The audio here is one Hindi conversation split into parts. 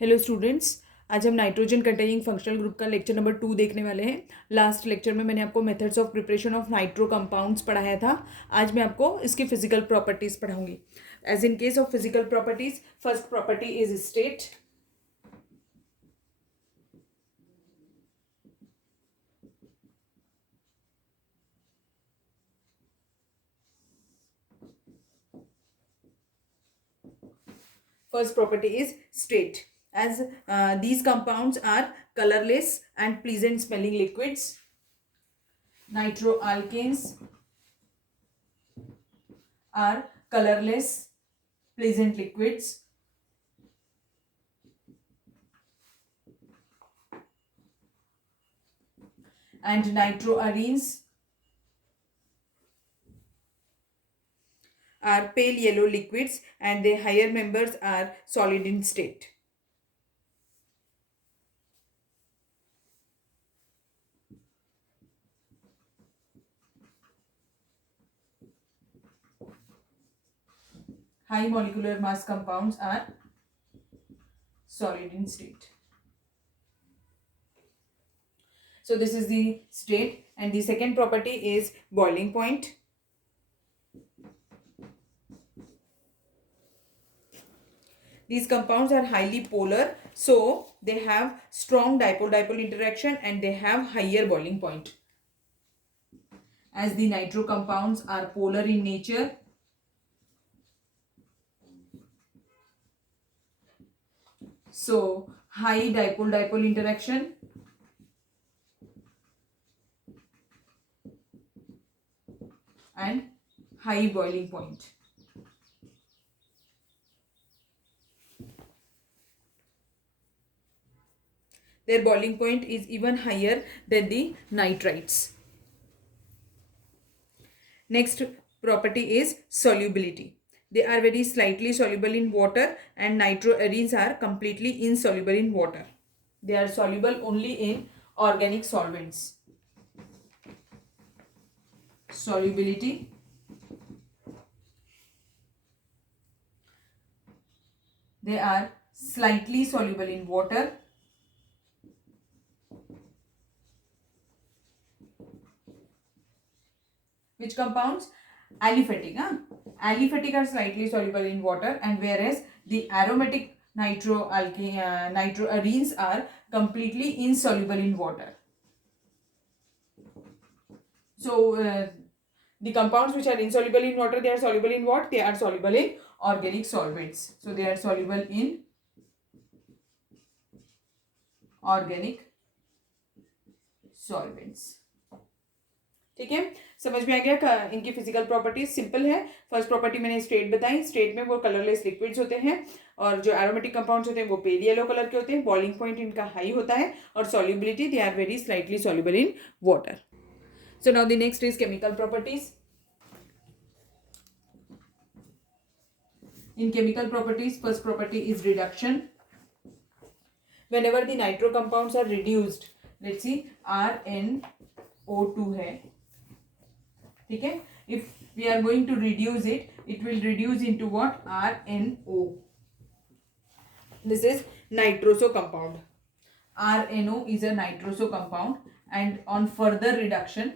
हेलो स्टूडेंट्स, आज हम नाइट्रोजन कंटेनिंग फंक्शनल ग्रुप का लेक्चर नंबर 2 देखने वाले हैं। लास्ट लेक्चर में मैंने आपको methods of preparation of nitro compounds पढ़ाया था। आज मैं आपको इसकी फिजिकल प्रॉपर्टीज पढ़ाऊंगी। As in case of physical properties, first property is state. First property is state. As these compounds are colorless and pleasant smelling liquids. Nitroalkanes are colorless, pleasant liquids. And nitroarenes are pale yellow liquids and their higher members are solid in state. High molecular mass compounds are solid in state. So this is the state, and the second property is boiling point. These compounds are highly polar, so they have strong dipole-dipole interaction and they have higher boiling point. As the nitro compounds are polar in nature, so high dipole-dipole interaction and high boiling point. Their boiling point is even higher than the nitrites. Next property is solubility. They are very slightly soluble in water, and nitroarenes are completely insoluble in water. They are soluble only in organic solvents. Solubility. They are slightly soluble in water. Which compounds? Aliphatic. Aliphatic are slightly soluble in water, and whereas the aromatic nitroarenes are completely insoluble in water. So the compounds which are insoluble in water, they are soluble in what? They are soluble in organic solvents. So they are soluble in organic solvents. ठीक है, समझ में आ गया। इनकी फिजिकल प्रॉपर्टीज सिंपल है। फर्स्ट प्रॉपर्टी मैंने स्टेट बताई। स्टेट में वो कलरलेस लिक्विड्स होते हैं, और जो एरोमेटिक कंपाउंड्स होते हैं वो पेल येलो कलर के होते हैं। बॉइलिंग पॉइंट इनका हाई होता है, और solubility they are very slightly soluble in water. So now the next is chemical properties. In chemical properties, first property is reduction. Whenever the nitro compounds are reduced, let's see RnO2 है, ठीक है. If we are going to reduce it, it will reduce into what? RnO. This is nitroso compound. RnO is a nitroso compound, and on further reduction,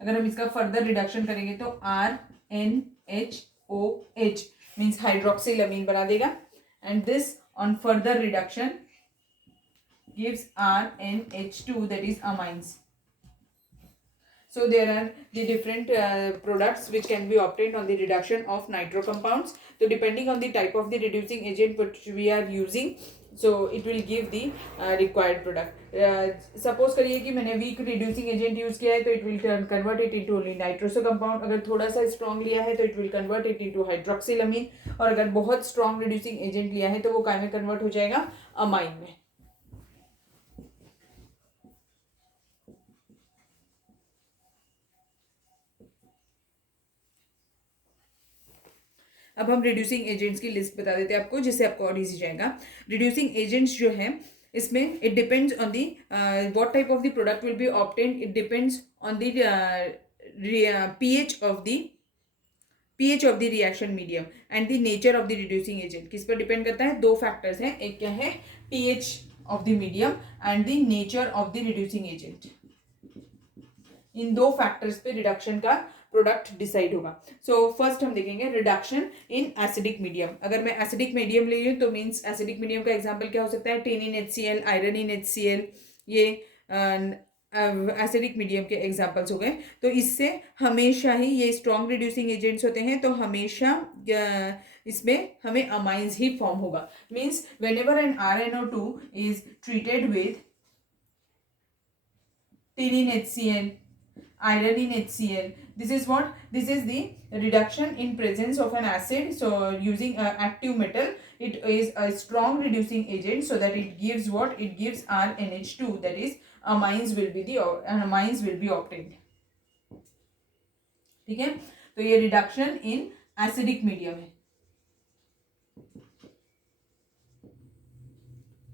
अगर हम इसका फर्दर रिडक्शन करेंगे तो RnHOH मीन्स हाइड्रोक्सिलमीन बना देगा, and this on further reduction gives RnH2, that is amines. So there are the different products which can be obtained on the reduction of nitro compounds. So depending on the type of the reducing agent which we are using, so it will give the required product. Suppose करिए कि मैंने weak reducing agent use किया है, तो it will convert it into only nitroso compound. अगर थोड़ा सा strong लिया है तो it will convert it into hydroxylamine, और अगर बहुत strong reducing agent लिया है तो वो काय में convert हो जाएगा? amine में. अब हम रिड्यूसिंग एजेंट्स की लिस्ट बता देते हैं आपको, जिससे आपको और इजी जाएगा. रिड्यूसिंग एजेंट्स जो है, इसमें it depends on the what type of the product will be obtained. It depends on the pH of the pH of the reaction medium and the nature of the reducing agent. किस पर डिपेंड करता है? दो फैक्टर्स हैं, एक क्या है? pH of the medium and the nature of the reducing agent. इन दो फैक्टर्स पे रिडक्शन का प्रोडक्ट डिसाइड होगा. सो फर्स्ट हम देखेंगे रिडक्शन इन एसिडिक मीडियम. अगर मैं एसिडिक मीडियम ले लूँ तो मीन्स एसिडिक मीडियम का एग्जांपल क्या हो सकता है? Tin in HCl, iron in HCl, ये एसिडिक मीडियम के एग्जांपल्स हो गए. तो इससे हमेशा ही ये स्ट्रॉन्ग रिड्यूसिंग एजेंट्स होते हैं, तो हमेशा इसमें हमें अमाइंस ही फॉर्म होगा. Means whenever an RnO2 is treated with tin in HCl, iron in HCl, this is what? This is the reduction in presence of an acid. So using active metal, it is a strong reducing agent, so that it gives what? It gives RNH2, that is amines will be obtained. ठीक है, तो ये रिडक्शन इन एसिडिक मीडियम है.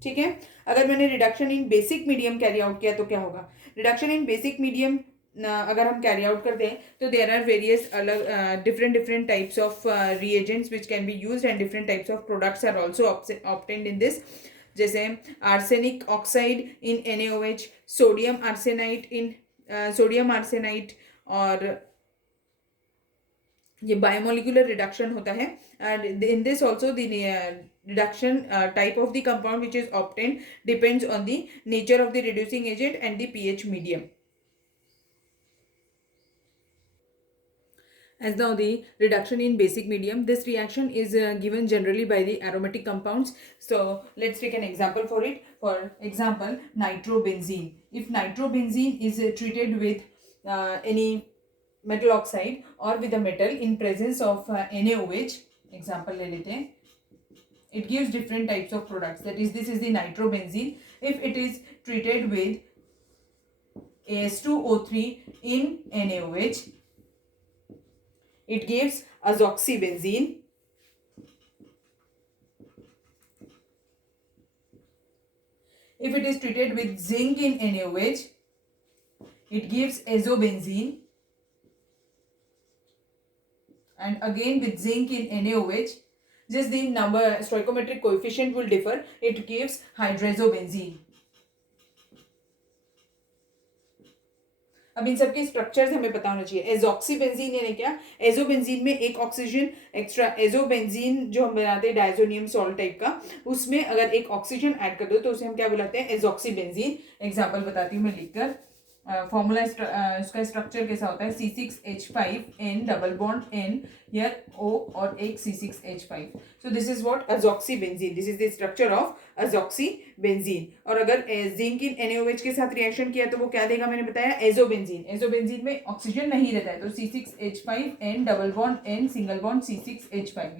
ठीक है, अगर मैंने reduction in basic medium carry out किया तो क्या होगा? रिडक्शन इन बेसिक मीडियम अगर हम कैरी आउट करते हैं तो देयर आर वेरियस अलग different types of reagents which can be used and different types of products are also obtained in this. जैसे arsenic oxide in NaOH, sodium arsenite और ये बायोमोलिकुलर रिडक्शन होता है. And in this also the reduction type of the compound which is obtained depends on the nature of the reducing agent and the pH medium. As now the reduction in basic medium, this reaction is given generally by the aromatic compounds. So let's take an example for it. For example, nitrobenzene. If nitrobenzene is treated with any metal oxide or with a metal in presence of NaOH, example ले लेते हैं, it gives different types of products. That is, this is the nitrobenzene. If it is treated with AS2O3 in NaOH, it gives azoxybenzene. If it is treated with zinc in NaOH, it gives azobenzene. And again with zinc in NaOH, just the number stoichiometric coefficient will differ, it gives hydrazobenzene. अब इन सबके स्ट्रक्चर्स हमें पता होना चाहिए. एजॉक्सीबेंजीन यानी क्या? एजोबेंजीन में एक ऑक्सीजन एक्स्ट्रा, एजोबेंजीन जो हम बनाते हैं डायजोनियम सॉल्ट टाइप का, उसमें अगर एक ऑक्सीजन ऐड कर दो तो उसे हम क्या बुलाते हैं? एजॉक्सीबेंजीन. एग्जांपल बताती हूँ मैं लिखकर. फॉर्मूला इसका स्ट्रक्चर कैसा होता है? C6H5N double bond N, here O और एक C6H5. So this is what? Azoxybenzene. This is the structure of azoxybenzene. और अगर जिंक इन NaOH के साथ रिएक्शन किया तो वो क्या देगा? मैंने बताया एजोबेंजीन. एजोबेंजीन में ऑक्सीजन नहीं रहता है, तो C6H5N double bond N single bond C6H5,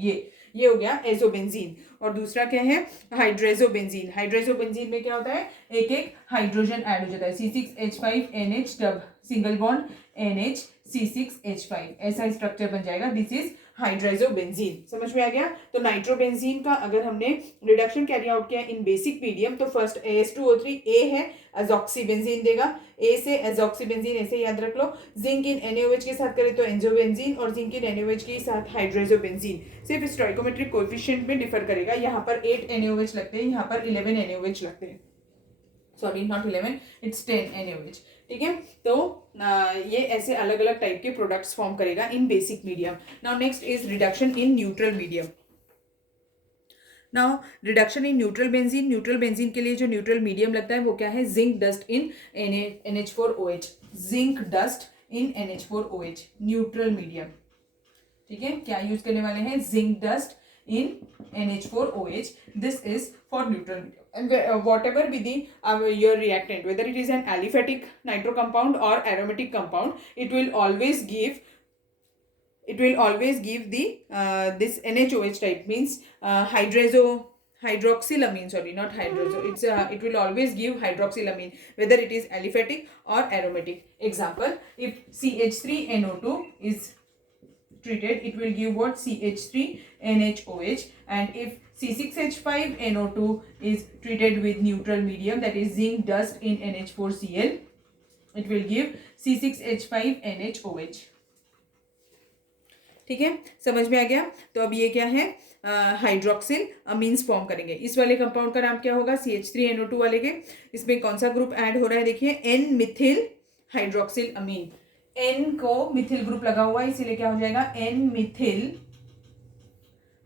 ये हो गया एजोबेंजीन. और दूसरा क्या है? हाइड्रेजोबेंजीन. हाइड्रेजोबेंजीन में क्या होता है? एक एक हाइड्रोजन ऐड हो जाता है. C6H5NH dub single bond NH C6H5, ऐसा स्ट्रक्चर बन जाएगा. This is hydrazobenzene. समझ में आ गया? तो नाइट्रोबेंजीन का अगर हमने रिडक्शन कैरी आउट किया इन बेसिक मीडियम तो फर्स्ट AS2O3 A है, अजॉक्सीबेंजीन देगा. A से अजॉक्सीबेंजीन ऐसे याद रख लो. जिंक इन NaOH के साथ करें तो एंजोबेंजीन, और जिंक इन NaOH के साथ हाइड्रेजोबेंजीन. सिर्फ स्टोइकोमेट्रिक कोएफिशिएंट में डिफर करेगा. यहाँ पर 8 NaOH लगते हैं, यहाँ पर 11 NaOH लगते हैं. Sorry, not 11, it's 10 NaOH. ठीक है, तो ये ऐसे अलग अलग टाइप के प्रोडक्ट्स फॉर्म करेगा in basic medium. Now next is reduction in neutral medium. Now reduction in neutral benzene. Neutral benzene के लिए जो न्यूट्रल मीडियम लगता है वो क्या है? Zinc dust in NH4OH. Zinc dust in NH4OH neutral medium. ठीक है, क्या यूज करने वाले हैं? Zinc dust in NH4OH. This is for neutral medium. And whatever be the your reactant, whether it is an aliphatic nitro compound or aromatic compound, it will always give the this NHOH type, means hydroxylamine, sorry, not hydrozo, it's it will always give hydroxylamine whether it is aliphatic or aromatic. Example, if CH3NO2 is treated, it will give what? CH3NHOH. And if C6H5NO2 is treated with neutral medium, that is zinc dust in NH4Cl, it will give C6H5NHOH. ठीक है, समझ में आ गया। तो अब ये क्या है, हाइड्रोक्सिल अमीन्स फॉर्म करेंगे। इस वाले कंपाउंड का नाम क्या होगा, CH3NO2 वाले के। इसमें कौन सा ग्रुप ऐड हो रहा है, देखिए एन मिथिल हाइड्रोक्सिल अमीन। एन को मिथिल ग्रुप लगा हुआ है, इसीलिए क्या हो जाएगा, एन मिथिल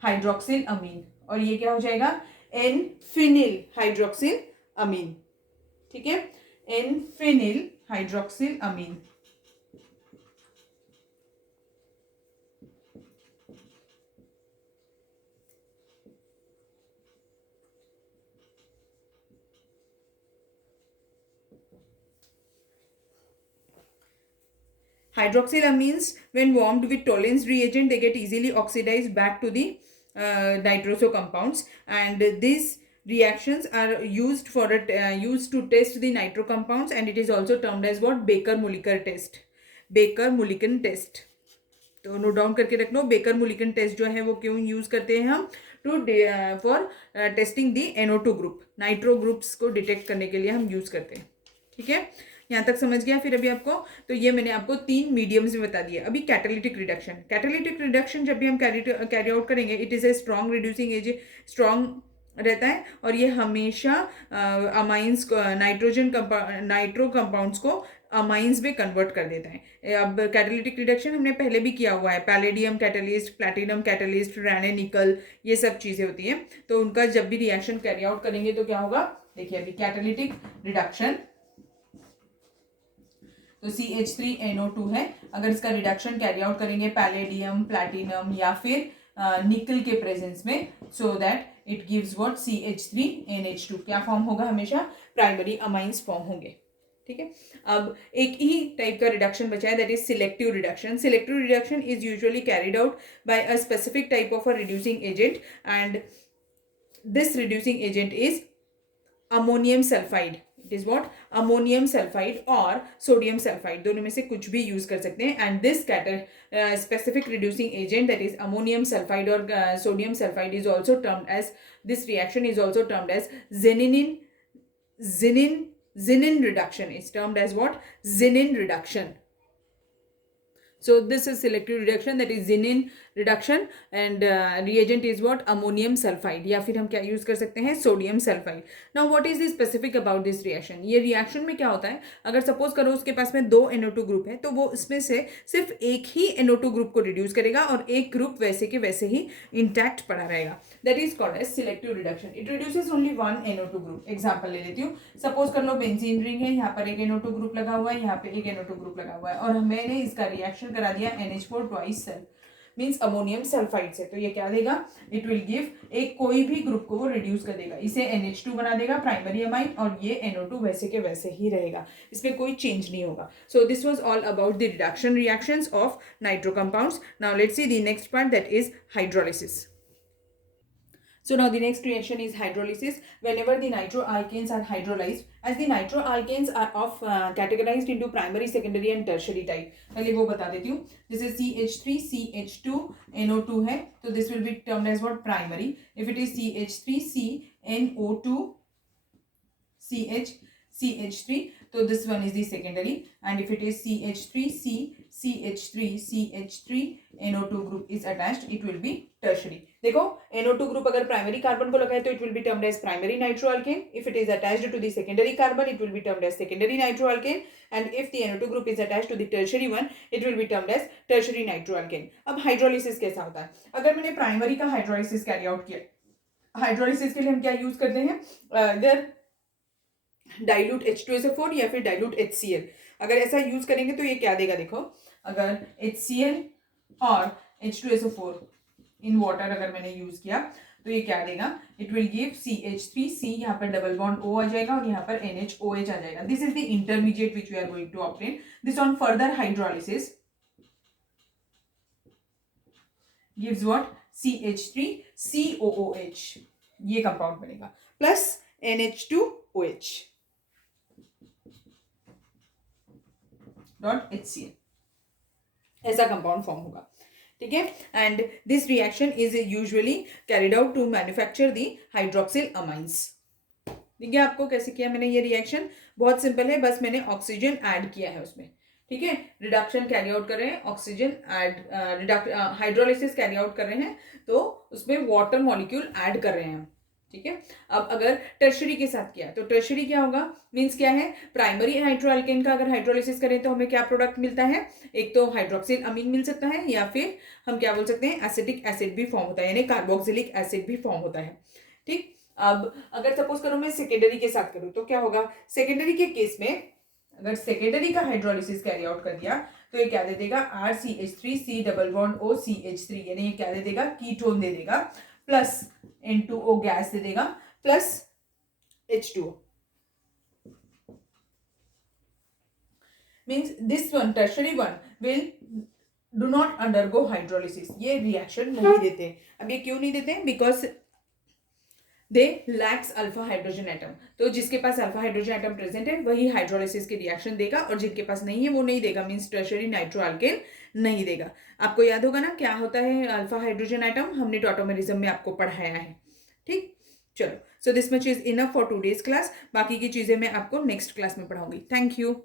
हाइड्रोक्सिल अमीन। और ये क्या हो जाएगा, एन फिनिल हाइड्रोक्सिल अमीन। ठीक है, N phenyl hydroxyl amine. Hydroxylamines, when warmed with Tollens reagent, they get easily oxidized back to the nitroso compounds, and these reactions are used for used to test the nitro compounds, and it is also termed as what, Baker-Mulliken test. Baker-Mulliken test. तो नोट डाउन करके रख लो, बेकर-मुलिकन टेस्ट जो है वो क्यों यूज करते हैं हम, to for testing the NO2 group, nitro groups को डिटेक्ट करने के लिए हम यूज करते हैं। ठीक है, यहाँ तक समझ गया। फिर अभी आपको, तो ये मैंने आपको 3 मीडियम्स में बता दिया। अभी कैटालिटिक रिडक्शन। कैटालिटिक रिडक्शन जब भी हम कैरी आउट करेंगे, it is a strong reducing agent, strong रहता है, और ये हमेशा अमाइंस नाइट्रो कंपाउंड्स को अमाइंस में कन्वर्ट कर देता है। अब कैटालिटिक रिडक्शन हमने पहले भी किया हुआ है, पैलेडियम कैटलिस्ट, प्लैटिनम कैटलिस्ट, रैने निकल, ये सब चीज़ें होती हैं। तो उनका जब भी रिएक्शन कैरी आउट करेंगे तो क्या होगा, देखिए अभी कैटालिटिक रिडक्शन, तो CH3NO2 है, अगर इसका रिडक्शन कैरी आउट करेंगे पैलेडियम, प्लैटिनम या फिर निकल के प्रेजेंस में, so that it gives what, CH3NH2। क्या फॉर्म होगा, हमेशा प्राइमरी अमाइंस फॉर्म होंगे। ठीक है, अब एक ही टाइप का रिडक्शन बचा है, that is selective reduction. Selective reduction is usually carried out by a specific type of a reducing agent, and this reducing agent is ammonium sulphide. It is what, ammonium sulphide और सोडियम सल्फाइड, दोनों में से कुछ भी यूज कर सकते हैं। And this specific reducing agent, that is ammonium sulphide और sodium sulphide, is also termed as, this reaction is also termed as Zinin reduction. Is termed as what, Zinin reduction. So this is selective reduction, that is Zinin reduction, and reagent is what, ammonium sulfide, या फिर हम क्या यूज कर सकते हैं, sodium sulphide. Now what is the specific about this reaction, ये रिएक्शन में क्या होता है, अगर सपोज करो उसके पास में 2 NO2 ग्रुप है, तो वो इसमें से सिर्फ एक ही NO2 ग्रुप को रिड्यूस करेगा और एक ग्रुप वैसे के वैसे ही इंटैक्ट पड़ा रहेगा। That is called as selective reduction. It reduces only 1 NO2 group. Example ले लेती हूँ, सपोज कर लो बेंजीन रिंग है, यहाँ पर एक NO2 ग्रुप लगा हुआ है, यहाँ पे एक NO2 ग्रुप लगा हुआ है, और मैंने इसका रिएक्शन करा दिया NH4 twice self, means ammonium sulphide से। तो ये क्या देगा, इट विल गिव, एक कोई भी ग्रुप को वो रिड्यूस कर देगा, इसे NH2 बना देगा प्राइमरी अमाइन, और ये NO2 वैसे के वैसे ही रहेगा, इसमें कोई चेंज नहीं होगा। So this was all about the reduction reactions of nitro compounds. Now let's see the next part, that is hydrolysis. So now the next reaction is hydrolysis. Whenever the nitroalkanes are hydrolyzed, as the nitroalkanes are categorized into primary, secondary and tertiary type. पहले वो बता देती हूँ, जैसे CH3 CH2 NO2 है, तो this will be termed as what, primary. If it is CH3 CNO2 CH3, so this one is the secondary, and if it is CH3 CH3 NO2 group is attached, it will be tertiary. देखो NO2 group अगर primary carbon को लगाए तो it will be termed as primary nitroalkane. If it is attached to the secondary carbon, it will be termed as secondary nitroalkane, and if the NO2 group is attached to the tertiary one, it will be termed as tertiary nitroalkane. अब हाइड्रोलिसिस कैसा होता है, अगर मैंने प्राइमरी का हाइड्रोलिसिस कैरी आउट किया, हाइड्रोलिसिस के लिए हम क्या यूज करते हैं, इधर डाइल्यूट H2SO4 या फिर डाइल्यूट HCl। अगर ऐसा यूज करेंगे तो ये क्या देगा, देखो अगर HCl और H2SO4 इन वाटर अगर मैंने यूज किया तो ये क्या देगा, इट विल गिव CH3C, यहाँ पर डबल बॉन्ड O आ जाएगा और यहाँ पर NHOH आ जाएगा। This is the intermediate which we are going to obtain. This on further hydrolysis gives what, CH3COOH, ये कंपाउंड बनेगा, प्लस NH2OH .HCl, ऐसा कंपाउंड फॉर्म होगा। ठीक है, and this reaction is usually carried out to manufacture the hydroxyl amines. ठीक है, आपको कैसे किया मैंने ये रिएक्शन, बहुत सिंपल है, बस मैंने ऑक्सीजन ऐड किया है उसमें। ठीक है, रिडक्शन कैरी आउट कर रहे हैं, oxygen add, hydrolysis carry out कर रहे हैं, तो उसमें वाटर मॉलिक्यूल ऐड कर रहे हैं। ठीक है, अब अगर टर्शरी के साथ किया तो टर्शरी क्या होगा, मींस क्या है, प्राइमरी नाइट्रोअल्केन का अगर हाइड्रोलिसिस करें तो हमें क्या प्रोडक्ट मिलता है, एक तो हाइड्रोक्सिल अमीन मिल सकता है, या फिर हम क्या बोल सकते हैं, एसिटिक एसिड भी फॉर्म होता है, यानी कार्बोक्सिलिक एसिड भी फॉर्म होता है। ठीक, अब अगर सपोज करो मैं सेकेंडरी के साथ करूं तो क्या होगा, सेकेंडरी के केस में अगर सेकेंडरी का हाइड्रोलिसिस कैरी आउट कर दिया तो ये क्या दे देगा, RCH3 C double bond OCH3, यानी ये क्या दे देगा, कीटोन दे देगा, प्लस N2O गैस दे देगा, plus H2O। Means this one tertiary one will do not undergo hydrolysis, ये रिएक्शन नहीं देते। अब ये क्यों नहीं देते, because they lakhs alpha hydrogen atom, तो जिसके पास अल्फा हाइड्रोजन एटम प्रेजेंट है वही हाइड्रोलिसिस की रिएक्शन देगा, और जिनके पास नहीं है वो नहीं देगा, मींस टर्शरी नाइट्रोअल्केन नहीं देगा। आपको याद होगा ना क्या होता है अल्फा हाइड्रोजन एटम, हमने टॉटोमेरिज्म में आपको पढ़ाया है। ठीक, चलो, so this much is enough for today's class, बाकी की चीजें मैं आपको नेक्स्ट क्लास में पढ़ाऊंगी। Thank you.